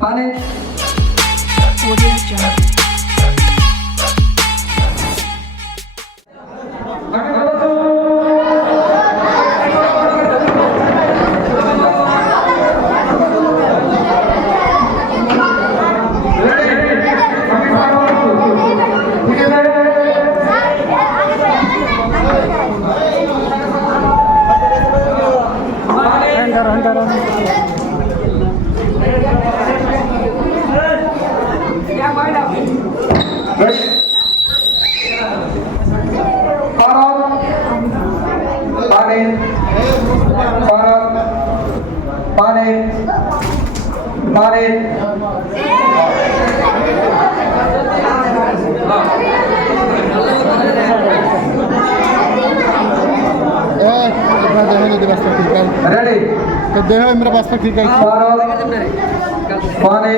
पानी रेडी देखो मेरा पासपोर्ट ठीक है पानी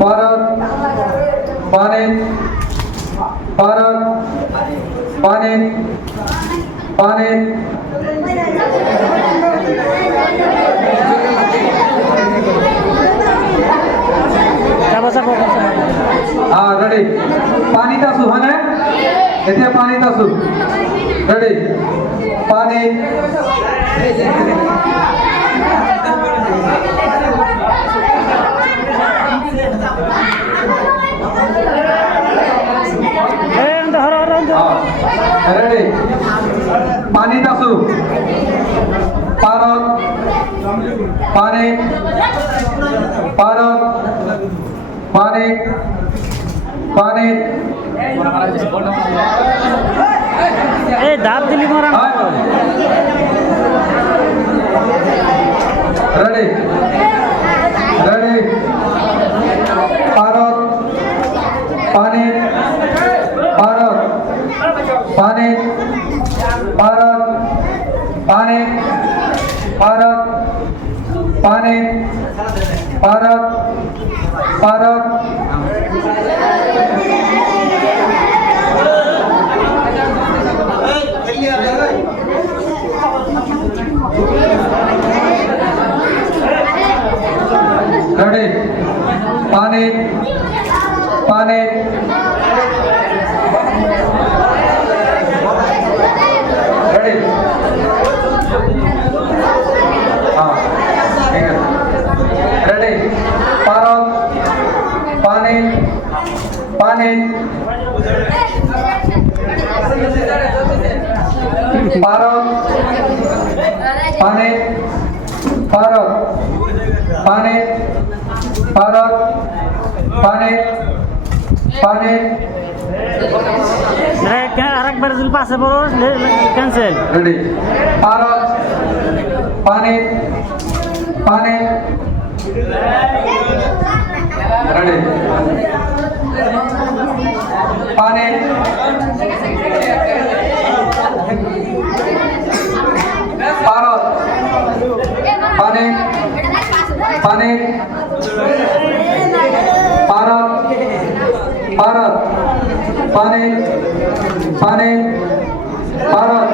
भारत पानी भारत पानी पानी हाँ रेडी पानी तासू है ना इतने पानी तासू रेडी पानी रेडी पानी तासू भारत पानी भारत पानी पानी दाब दिली मोरा रेडी रेडी भारत पानी भारत पानी भारत पानी भारत पानी भारत भारत रेडी पानी पानी रेडी हाँ ठीक है रेडी भारत पानी पानी भारत पानी भारत पानी भारत पानी पानी আরেক বার যদি পাশে বড় ক্যান্সেল रेडी भारत पानी पानी रेडी पानी भारत पानी पानी भारत भारत पानी पानी भारत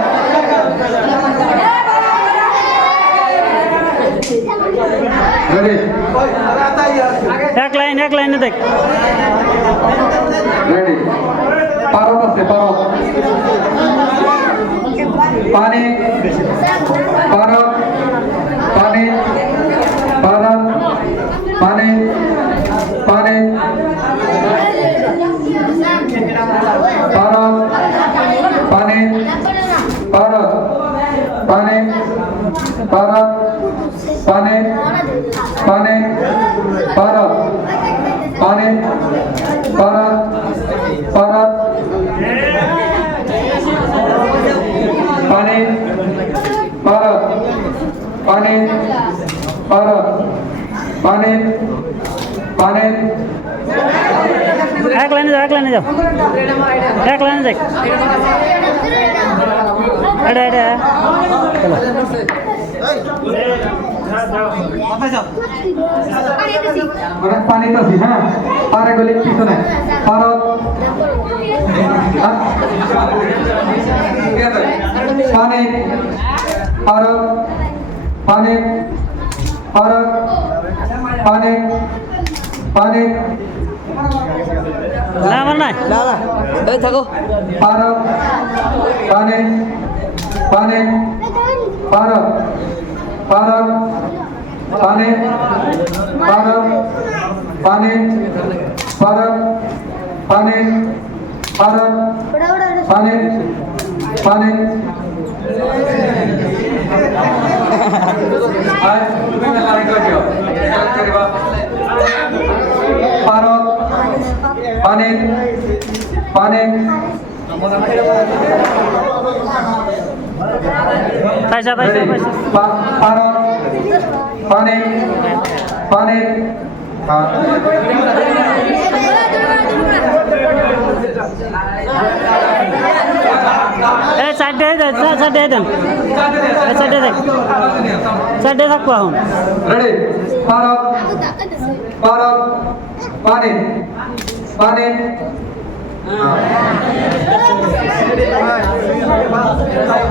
रेडी এক লাইনে দেখ रेडी भारत আছে भारत पानी भारत पानी भारत पानी पानी भारत पानी भारत पानी भारत पानी पानी भारत पानी भारत भारत पानी भारत पानी भारत पानी पानी এক লাইনে যাও এক লাইনে দেখ এটা চলো पानी तासी हाँ पारे गली पिछने भारत पानी भारत पानी भारत পানি পানি না আমার নাই না না এই থাকো পারক পানি পানি পারক পারক পানি পারক পানি পারক পানি পারক পানি পানি আয় তুমি লাইন করিও করিবা পারক পানি পানি পয়সা পয়সা পয়সা পারক পানি পানি এই সাইডে দেন সাইডে দেন এই সাইডে দেখ সাইডে থাকবো এখন রেডি পারক পারক পানি পানি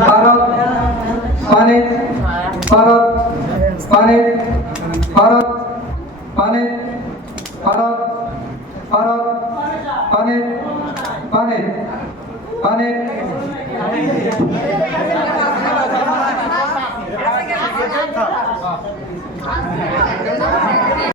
পারক পানি পারক পানি পারক পানি পারক পারক পানি পানি পানি